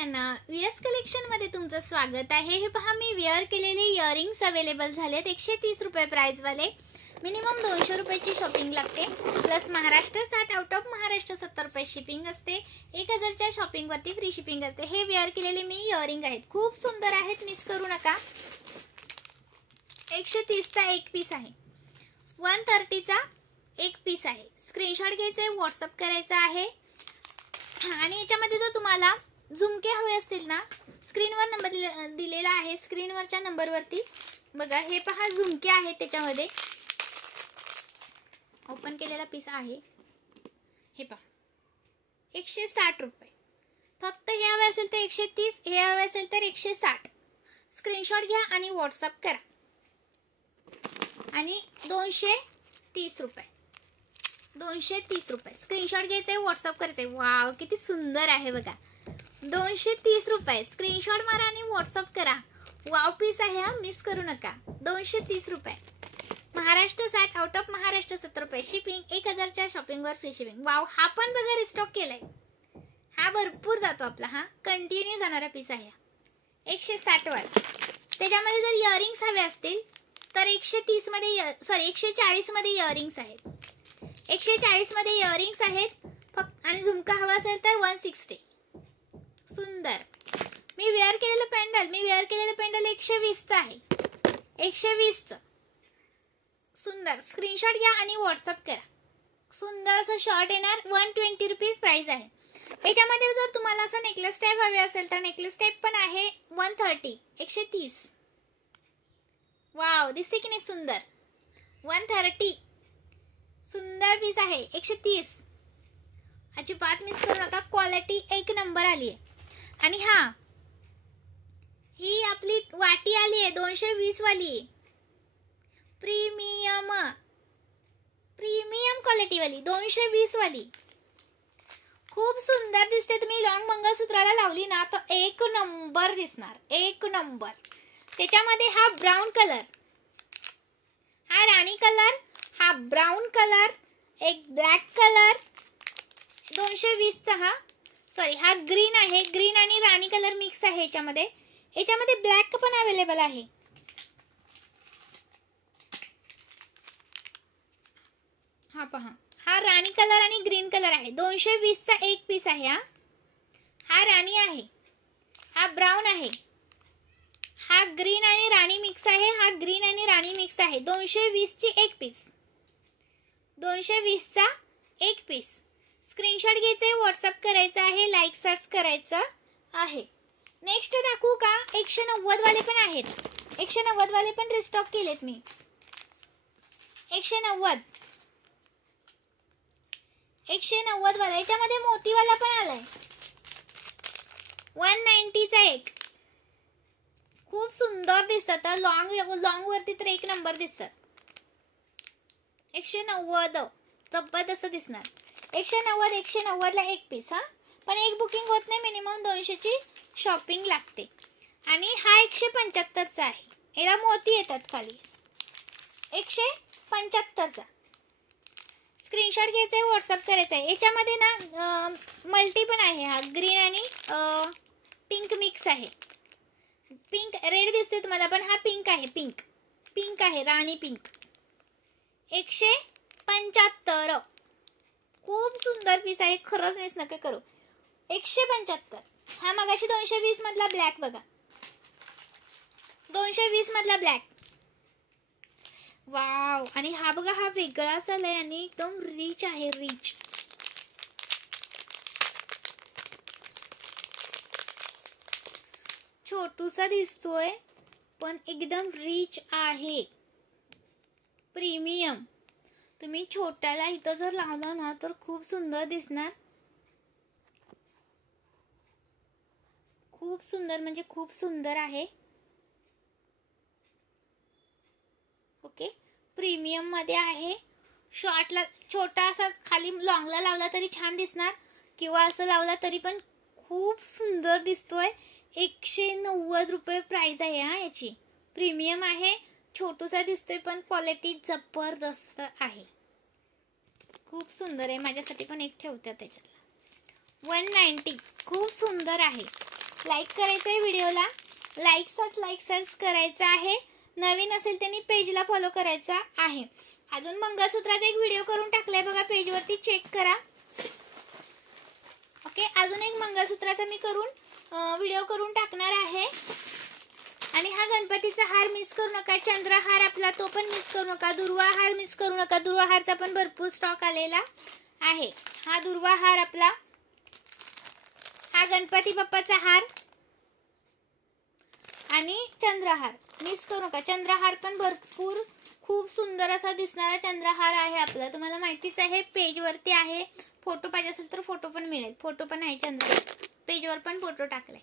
सगळ्यांना wears collection मध्ये तुमचं स्वागत आहे। हे पहा मी वेअर केलेले इयरिंग्स अवेलेबल झालेत 130 रुपये प्राइस वाले। मिनिमम 200 रुपयाची शॉपिंग लागते plus Maharashtra 60 out of Maharashtra 70 रुपये शिपिंग असते। 1000 च्या शॉपिंग वरती फ्री शिपिंग असते। हे वेअर केलेले मी इयरिंग आहेत, खूप सुंदर आहेत, मिस करू नका। 130 चा एक पीस आहे, 130 चा एक पीस आहे। स्क्रीनशॉट घ्यायचे, व्हॉट्सअप करायचा आहे। आणि याच्यामध्ये जर तुम्हाला झुमके हवे असतील ना, स्क्रीनवर नंबर दिलेला आहे, स्क्रीनवरच्या नंबरवरती बघा। हे पहा झुमके आहेत, त्याच्यामध्ये ओपन केलेला पीस आहे। हे पहा 160 रुपये फक्त। हे हवे असेल तर 130, हे हवे असेल तर 160। स्क्रीनशॉट घ्या आणि व्हॉट्सअप करा। आणि 230 रुपये, 230 रुपये स्क्रीनशॉट घ्यायचे, व्हॉट्सअप करायचे। वाव किती सुंदर आहे बघा, 230 रुपये स्क्रीनशॉट मारा आणि व्हॉट्सअप करा। वाव पीस आहे हा, मिस करू नका। 230 रुपये, महाराष्ट्र 60 आउट ऑफ महाराष्ट्र 70 रुपये शिपिंग। 1000 च्या shopping were free shipping. Wow हा पण बघा रिस्टॉक केलाय, हा भरपूर जातो आपला, हा कंटिन्यू जाणारा पीस आहे। 160 वाला। त्याच्यामध्ये जर इयरिंग्स हवे असतील तर 130 मध्ये सॉरी 140 मध्ये इयरिंग्स आहेत, 140 मध्ये इयरिंग्स आहेत फक्त। आणि झुमका हवा असेल तर 160। सुंदर मी वेअर केलेलं पेंडल 120 चा आहे, 120 चं सुंदर। स्क्रीनशॉट घ्या आणि व्हॉट्सअप करा। सुंदर असं शॉर्ट येणार, 120 रुपीज प्राइस आहे। याच्यामध्ये जर तुम्हाला असं नेकलेस टाइप हवे असेल तर नेकलेस टाइप पण आहे, 130 130। वाव दिसते की नाही सुंदर, 130 सुंदर पीस आहे, 130। अजिबात मिस करू नका, क्वालिटी एक नंबर आली आहे। आणि हा ही आपली वाटी आली आहे 220 वाली, प्रीमियम क्वालिटी वाली 220 वाली, खूप सुंदर दिसते। तुम्ही लॉन्ग मंगळसूत्राला लावली ना तर एक नंबर दिसणार, एक नंबर। त्याच्यामध्ये हा ब्राउन कलर, हा राणी कलर, हा ब्राउन कलर, एक ब्लॅक कलर 220 चा। हा सॉरी हा ग्रीन आहे, ग्रीन आणि राणी कलर मिक्स आहे याच्यामध्ये। याच्यामध्ये ब्लॅक पण अवेलेबल आहे। हा पहा, हा राणी कलर आणि ग्रीन कलर आहे, 220 चा एक पीस आहे। हा राणी आहे, हा ब्राउन आहे, हा ग्रीन आणि राणी मिक्स आहे, हा ग्रीन आणि राणी मिक्स आहे। 220 ची एक पीस, 220 चा एक पीस। स्क्रीनशॉट घ्यायचे, व्हॉट्सअप करायचं आहे, लाईक सर्च करायचं आहे। नेक्स्ट दाखवू का? 190 वाले पण आहेत, 190 वाले पण रिस्टॉक केलेत मी। 190 वाला, याच्यामध्ये मोतीवाला पण आलाय, 190 चा एक। खूप सुंदर दिसतात, लॉंग वरती तर एक नंबर दिसतात। 190 जबरदस्त दिसणार। 190 ला एक पीस। हा पण एक बुकिंग होत नाही, मिनिमम 200 ची शॉपिंग लागते। आणि हा 175 चा आहे, याला मोती येतात खाली, 175 चा। स्क्रीनशॉट घ्यायचा, व्हॉट्सअप करायचा आहे। याच्यामध्ये ना मल्टी पण आहे, हा ग्रीन आणि पिंक मिक्स आहे। पिंक रेड दिसतोय तुम्हाला, पण हा पिंक आहे, पिंक आहे, राणी पिंक। 175 खूप सुंदर पीस आहे, खरंच मिस नका करू। 175। हा मगाशी 220 मधला ब्लॅक बघा, 220 मधला ब्लॅक। वाव, आणि हा बघा, हा वेगळाच आलाय आणि एकदम रिच आहे, रिच। छोटूसा दिसतोय पण एकदम रिच आहे, प्रीमियम। तुम्ही छोट्याला इथं जर लावला ना तर खूप सुंदर दिसणार, खूप सुंदर म्हणजे खूप सुंदर आहे। ओके, प्रीमियम मध्ये आहे। शॉर्टला छोटा असा खाली लॉंगला लावला तरी छान दिसणार, किंवा असं लावला तरी पण खूप सुंदर दिसतोय। 190 रुपये प्राइस आहे हा याची, प्रीमियम आहे। छोटूसा दिसतोय पण क्वालिटी जबरदस्त आहे, खूप सुंदर आहे। माझ्यासाठी पण एक ठेवते त्याच्यातला, 190 खूप सुंदर आहे। लाईक करायचं आहे व्हिडिओला, लाईक करायचं आहे. नवीन असेल त्यांनी पेजला फॉलो करायचा आहे. अजून मंगळसूत्राचा एक व्हिडिओ करून टाकलाय बघा, पेजवरती चेक करा. ओके, अजून एक मंगळसूत्राचा मी व्हिडिओ करून टाकणार आहे. आणि हा गणपतीचा हार मिस करू नका. चंद्रहार आपला तो पण मिस करू नका. दुर्वा हार मिस करू नका. दुर्वा हारचा पण भरपूर स्टॉक आलेला आहे. हा दुर्वा हार आपला, हा गणपती बाप्पाचा हार आणि चंद्रहार मिस करू नका. चंद्रहार पण भरपूर खूप सुंदर असा दिसणारा चंद्रहार आहे आपला, तुम्हाला माहितीच आहे. पेजवरती आहे. फोटो पाहिजे असेल तर फोटो पण मिळेल. फोटो पण आहे, चंद्रहार पेजवर पण फोटो टाकलाय.